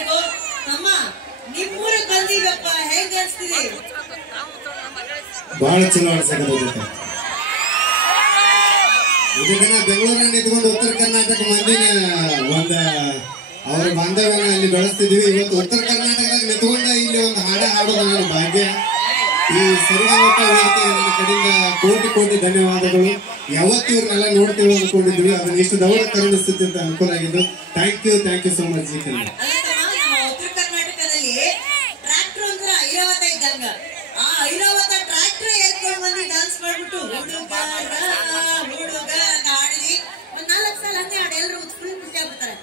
ಎಲ್ಲರಿಗೂ. ಅಮ್ಮ ನಿಮ್ಮೂರಿಗೆ ಬಂದಿವಪ್ಪ, ಹೇಗೆ ಅನಿಸ್ತಿದೆ? ಬಹಳ ಚಲೋ ಅನ್ಸಕತ್ತೈತೆ. ಇದನ್ನ ಬೆಂಗಳೂರಿನ ನಿಂತ್ಕೊಂಡು ಉತ್ತರ ಕರ್ನಾಟಕ ಮಂದಿನ ಒಂದ ಅವ್ರ ಬಾಂಧವ್ಯನ ಅಲ್ಲಿ ಬೆಳೆಸ್ತಿದ್ವಿ. ಇವತ್ತು ಉತ್ತರ ಕರ್ನಾಟಕದಾಗ ನಿಂತ್ಕೊಂಡ ಇಲ್ಲಿ ಒಂದು ಹಾಡ ಹಾಡೋದು ನನ್ನ ಭಾಗ್ಯ. ಈ ಸರಿಗಮಪ ವೇದಿಕೆ ನನ್ನ ಕಡೆಯಿಂದ ಕೋಟಿ ಕೋಟಿ ಧನ್ಯವಾದಗಳು. ಯಾವತ್ತು ಇವ್ರನ್ನೆಲ್ಲ ನೋಡ್ತೀವಿ ಅನ್ಕೊಂಡಿದ್ವಿ, ಅದನ್ನ ಇಷ್ಟು ದೌಡ ಕರುಣಿಸುತ್ತೆ ಅಂತ ಅನುಕೂಲ ಆಗಿದ್ದು. Thank you so much. ಉತ್ತರ ಕರ್ನಾಟಕದಲ್ಲಿ ಟ್ರ್ಯಾಕ್ಟರ್ ಅಂದ್ರೆ ಐರಾವತ ಇದ್ದಂಗ. ಆ ಐರಾವತ ಟ್ರ್ಯಾಕ್ಟರ್ ಎತ್ಕೊಂಡು ಬಂದು ಡಾನ್ಸ್ ಮಾಡ್ಬಿಟ್ಟು ಹುಡುಗ ಅಂತ ಹಾಡಿದ್ವಿ. ಒಂದ್ 4 ಸಲ ಹಂಗೆ ಹಾಡು ಎಲ್ಲರೂ ಫುಲ್ ಖುಷಿ ಆಗ್ಬಿಡ್ತಾರೆ.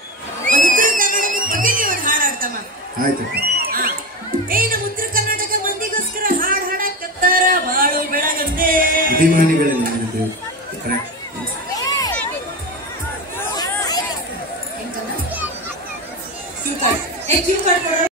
ಒಂದು ಉತ್ತರ ಕರ್ನಾಟಕದ ಬಗ್ಗೆ ನೀವು ಒಂದು ಹಾಡು ಹಾಡ್ತಮ್ಮ. ಆಯ್ತು. ನಮ್ಮ ಉತ್ತರ ಕರ್ನಾಟಕ ಮಂದಿಗೋಸ್ಕರ ಹಾಡು ಹಾಡಕತ್ತಾರ ಬಾಳು ಬೆಳಗಂದೆ ಅಭಿಮಾನಿಗಳಲ್ಲಿ ಕ್ಯೂ ಕಾರ್ಡ್ ಕೊಡೋರು